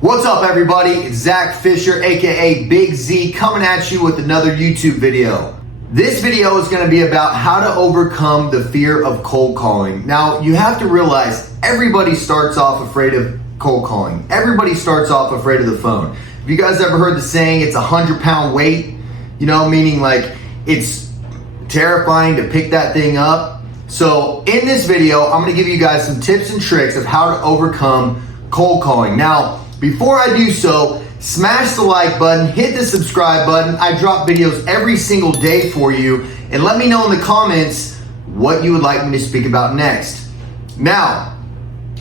What's up, everybody? It's Zac Fischer, aka Big Z, coming at you with another YouTube video. This video is going to be about how to overcome the fear of cold calling. Now, you have to realize everybody starts off afraid of cold calling. Everybody starts off afraid of the phone. Have you guys ever heard the saying, it's a 100-pound weight? You know, meaning like it's terrifying to pick that thing up. So in this video, I'm going to give you guys some tips and tricks of how to overcome cold calling. Now, before I do so, smash the like button, hit the subscribe button. I drop videos every single day for you, and let me know in the comments what you would like me to speak about next. Now,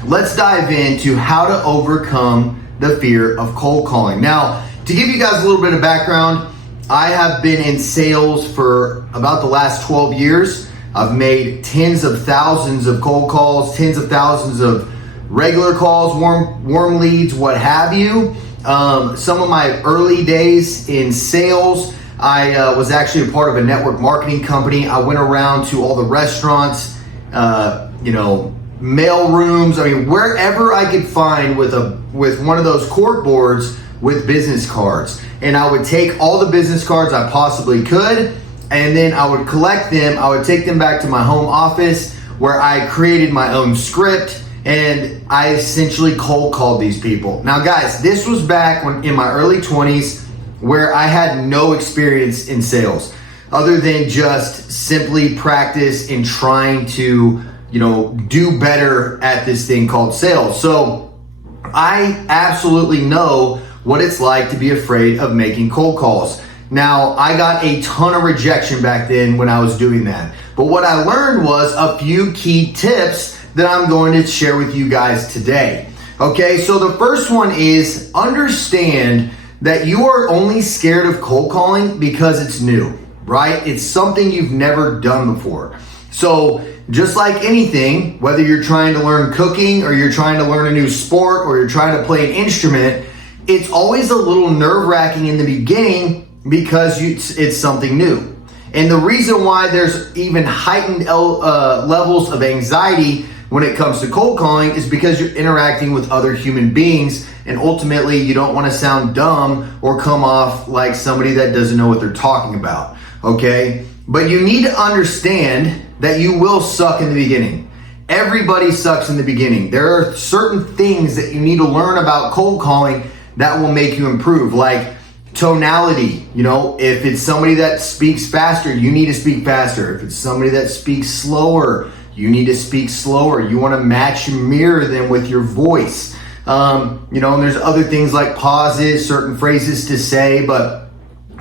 let's dive into how to overcome the fear of cold calling. Now, to give you guys a little bit of background, I have been in sales for about the last 12 years. I've made tens of thousands of cold calls, tens of thousands of regular calls, warm leads, what have you. Some of my early days in sales, I was actually a part of a network marketing company. I went around to all the restaurants, mail rooms. I mean, wherever I could find with one of those cork boards with business cards. And I would take all the business cards I possibly could, and then I would collect them. I would take them back to my home office where I created my own script, and I essentially cold called these people. Now guys, this was back in my early 20s where I had no experience in sales other than just simply practice in trying to, do better at this thing called sales. So I absolutely know what it's like to be afraid of making cold calls. Now, I got a ton of rejection back then when I was doing that. But what I learned was a few key tips that I'm going to share with you guys today. Okay, so the first one is understand that you are only scared of cold calling because it's new, right? It's something you've never done before. So just like anything, whether you're trying to learn cooking or you're trying to learn a new sport or you're trying to play an instrument, it's always a little nerve-wracking in the beginning because it's something new. And the reason why there's even heightened levels of anxiety when it comes to cold calling is because you're interacting with other human beings, and ultimately you don't want to sound dumb or come off like somebody that doesn't know what they're talking about, okay? But you need to understand that you will suck in the beginning. Everybody sucks in the beginning. There are certain things that you need to learn about cold calling that will make you improve, like tonality. If it's somebody that speaks faster, you need to speak faster. If it's somebody that speaks slower, you need to speak slower. You want to match and mirror them with your voice. And there's other things like pauses, certain phrases to say, but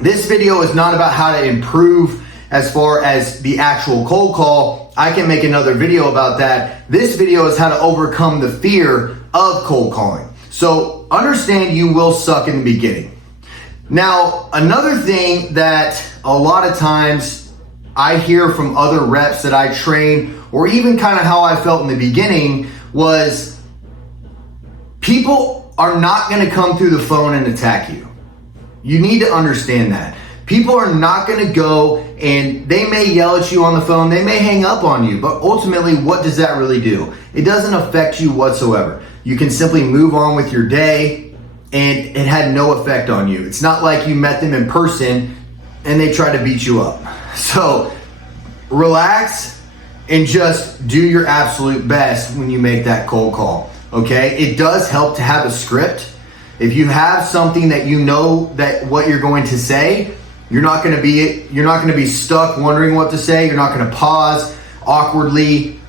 this video is not about how to improve as far as the actual cold call. I can make another video about that. This video is how to overcome the fear of cold calling. So understand you will suck in the beginning. Now, another thing that a lot of times I hear from other reps that I train, or even kind of how I felt in the beginning, was people are not going to come through the phone and attack you. You need to understand that. People are not going to go, and they may yell at you on the phone, they may hang up on you, but ultimately, what does that really do? It doesn't affect you whatsoever. You can simply move on with your day, and it had no effect on you. It's not like you met them in person and they try to beat you up. So relax and just do your absolute best when you make that cold call, okay? It does help to have a script. If you have something that you know that what you're going to say, you're not going to be stuck wondering what to say. You're not going to pause awkwardly.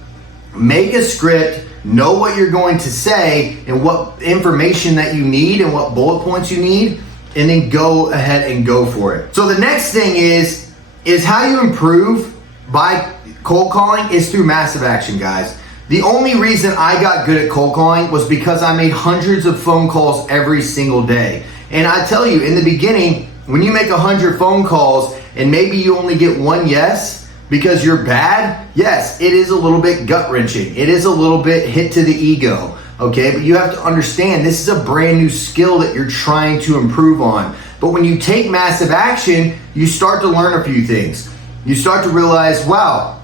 Make a script. Know what you're going to say and what information that you need and what bullet points you need, and then go ahead and go for it. So the next thing is how you improve by cold calling is through massive action, guys. The only reason I got good at cold calling was because I made hundreds of phone calls every single day. And I tell you, in the beginning, when you make 100 phone calls and maybe you only get one yes, because you're bad, yes, it is a little bit gut-wrenching. It is a little bit hit to the ego, okay? But you have to understand this is a brand new skill that you're trying to improve on. But when you take massive action, you start to learn a few things. You start to realize, wow,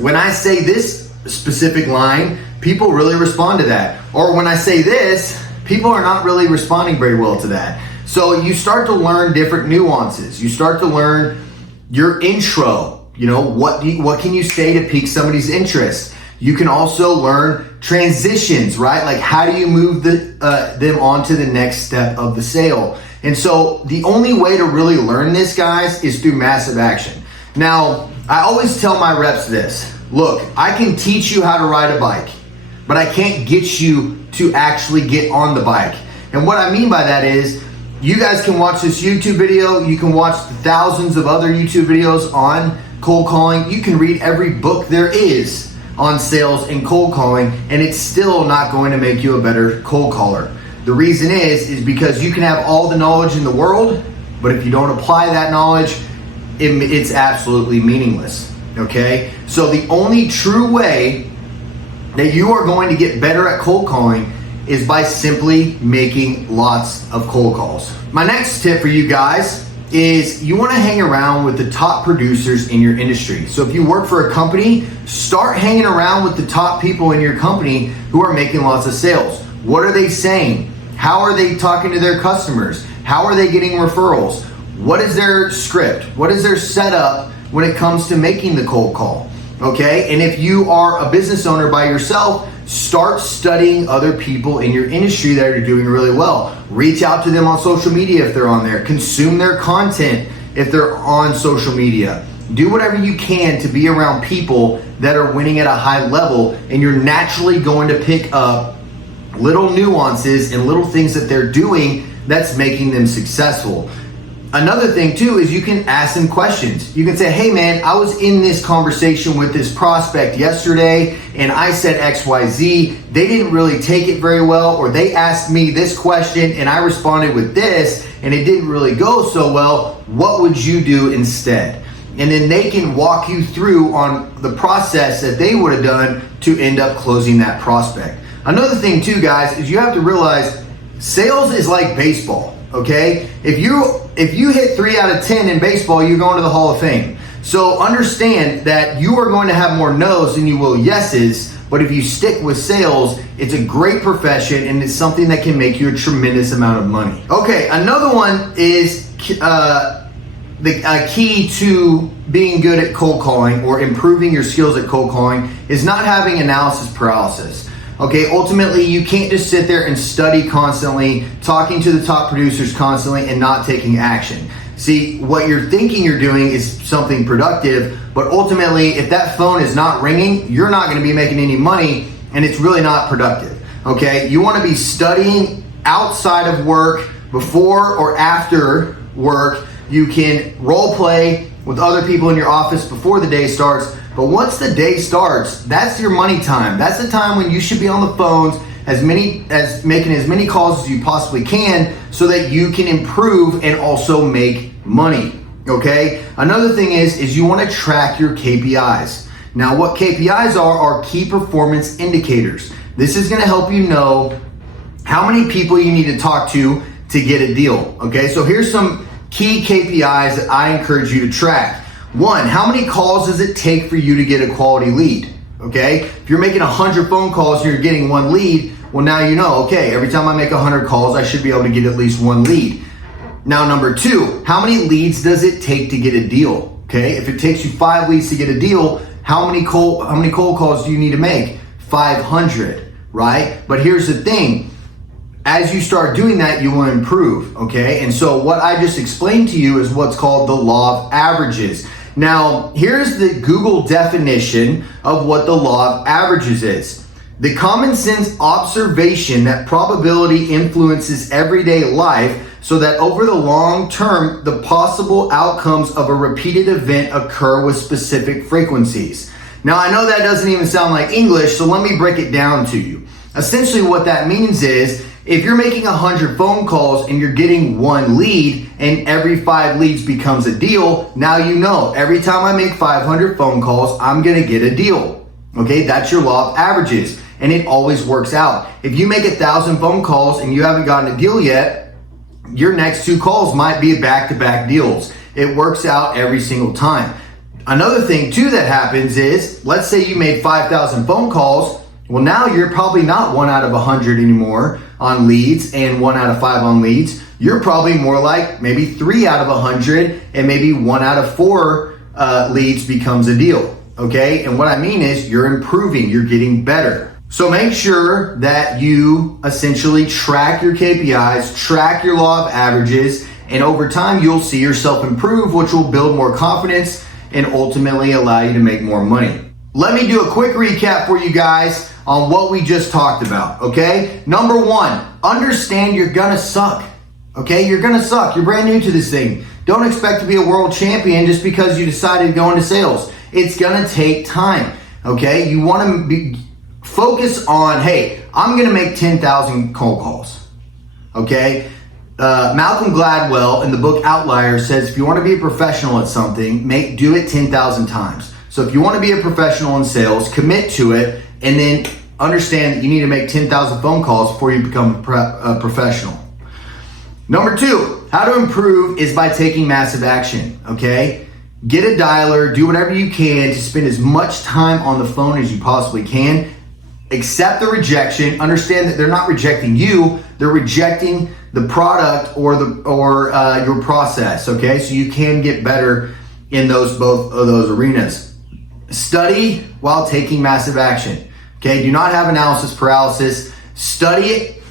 when I say this specific line, people really respond to that. Or when I say this, People are not really responding very well to that. So you start to learn different nuances. You start to learn your intro. You know, what can you say to pique somebody's interest? You can also learn transitions, right? Like how do you move them on to the next step of the sale? And so the only way to really learn this, guys, is through massive action. Now, I always tell my reps this. Look, I can teach you how to ride a bike, but I can't get you to actually get on the bike. And what I mean by that is, you guys can watch this YouTube video, you can watch the thousands of other YouTube videos on cold calling, you can read every book there is on sales and cold calling, and it's still not going to make you a better cold caller. The reason is because you can have all the knowledge in the world, but if you don't apply that knowledge, it's absolutely meaningless, okay? So the only true way that you are going to get better at cold calling is by simply making lots of cold calls. My next tip for you guys is you want to hang around with the top producers in your industry. So if you work for a company, start hanging around with the top people in your company who are making lots of sales. What are they saying? How are they talking to their customers? How are they getting referrals? What is their script? What is their setup when it comes to making the cold call? Okay, and if you are a business owner by yourself, start studying other people in your industry that are doing really well. Reach out to them on social media if they're on there. Consume their content if they're on social media. Do whatever you can to be around people that are winning at a high level, and you're naturally going to pick up little nuances and little things that they're doing that's making them successful. Another thing too is you can ask them questions. You can say, hey man, I was in this conversation with this prospect yesterday and I said XYZ. They didn't really take it very well, or they asked me this question and I responded with this and it didn't really go so well. What would you do instead? And then they can walk you through on the process that they would have done to end up closing that prospect. Another thing too, guys, is you have to realize sales is like baseball. Okay, if you hit 3 out of 10 in baseball, you're going to the Hall of Fame. So understand that you are going to have more no's than you will yeses, but if you stick with sales, it's a great profession and it's something that can make you a tremendous amount of money. Okay, another one is the key to being good at cold calling or improving your skills at cold calling is not having analysis paralysis. Okay, ultimately, you can't just sit there and study constantly, talking to the top producers constantly and not taking action. See, what you're thinking you're doing is something productive, but ultimately, if that phone is not ringing, you're not gonna be making any money and it's really not productive, okay? You wanna be studying outside of work, before or after work. You can role play with other people in your office before the day starts. But once the day starts, that's your money time. That's the time when you should be on the phones making as many calls as you possibly can so that you can improve and also make money. Okay? Another thing is you want to track your KPIs. Now, what KPIs are key performance indicators. This is going to help you know how many people you need to talk to get a deal. Okay? So here's some key KPIs that I encourage you to track. 1, how many calls does it take for you to get a quality lead? Okay, if you're making 100 phone calls and you're getting 1 lead, well now you know, okay, every time I make 100 calls, I should be able to get at least 1 lead. Now number 2, how many leads does it take to get a deal? Okay, if it takes you 5 leads to get a deal, how many cold calls do you need to make? 500, right? But here's the thing. As you start doing that, you will improve, okay? And so what I just explained to you is what's called the law of averages. Now, here's the Google definition of what the law of averages is. The common sense observation that probability influences everyday life so that over the long term, the possible outcomes of a repeated event occur with specific frequencies. Now, I know that doesn't even sound like English, so let me break it down to you. Essentially, what that means is if you're making 100 phone calls and you're getting 1 lead and every 5 leads becomes a deal, now you know every time I make 500 phone calls, I'm gonna get a deal. Okay, that's your law of averages and it always works out. If you make 1,000 phone calls and you haven't gotten a deal yet, your next 2 calls might be back-to-back deals. It works out every single time. Another thing too that happens is, let's say you made 5,000 phone calls, Well, now you're probably not 1 out of 100 anymore on leads and 1 out of 5 on leads. You're probably more like maybe 3 out of 100 and maybe 1 out of 4 leads becomes a deal. Okay, and what I mean is you're improving, you're getting better. So make sure that you essentially track your KPIs, track your law of averages, and over time you'll see yourself improve, which will build more confidence and ultimately allow you to make more money. Let me do a quick recap for you guys on what we just talked about, okay? Number 1, understand you're gonna suck, okay? You're gonna suck. You're brand new to this thing. Don't expect to be a world champion just because you decided to go into sales. It's gonna take time, okay? You wanna focus on, hey, I'm gonna make 10,000 cold calls, okay? Malcolm Gladwell in the book Outliers says if you wanna be a professional at something, do it 10,000 times. So if you wanna be a professional in sales, commit to it, and then understand that you need to make 10,000 phone calls before you become a professional. Number 2, how to improve is by taking massive action, okay? Get a dialer, do whatever you can to spend as much time on the phone as you possibly can. Accept the rejection. Understand that they're not rejecting you, they're rejecting the product or your process, okay? So you can get better in both of those arenas. Study while taking massive action. Okay, do not have analysis paralysis. Study it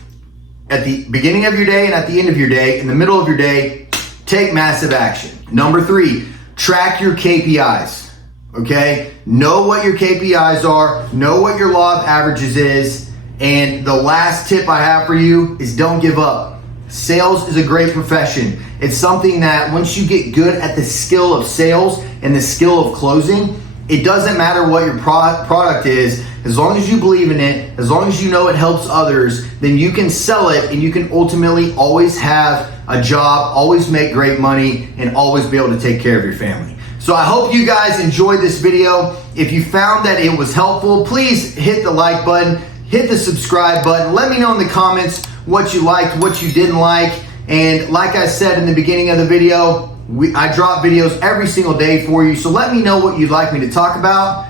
at the beginning of your day and at the end of your day. In the middle of your day, take massive action. Number 3, track your KPIs. Okay, know what your KPIs are, know what your law of averages is, and the last tip I have for you is don't give up. Sales is a great profession. It's something that once you get good at the skill of sales and the skill of closing, it doesn't matter what your product is, as long as you believe in it, as long as you know it helps others, then you can sell it and you can ultimately always have a job, always make great money, and always be able to take care of your family. So I hope you guys enjoyed this video. If you found that it was helpful, please hit the like button, hit the subscribe button. Let me know in the comments what you liked, what you didn't like. And like I said in the beginning of the video, I drop videos every single day for you. So let me know what you'd like me to talk about.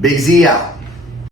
Big Z out.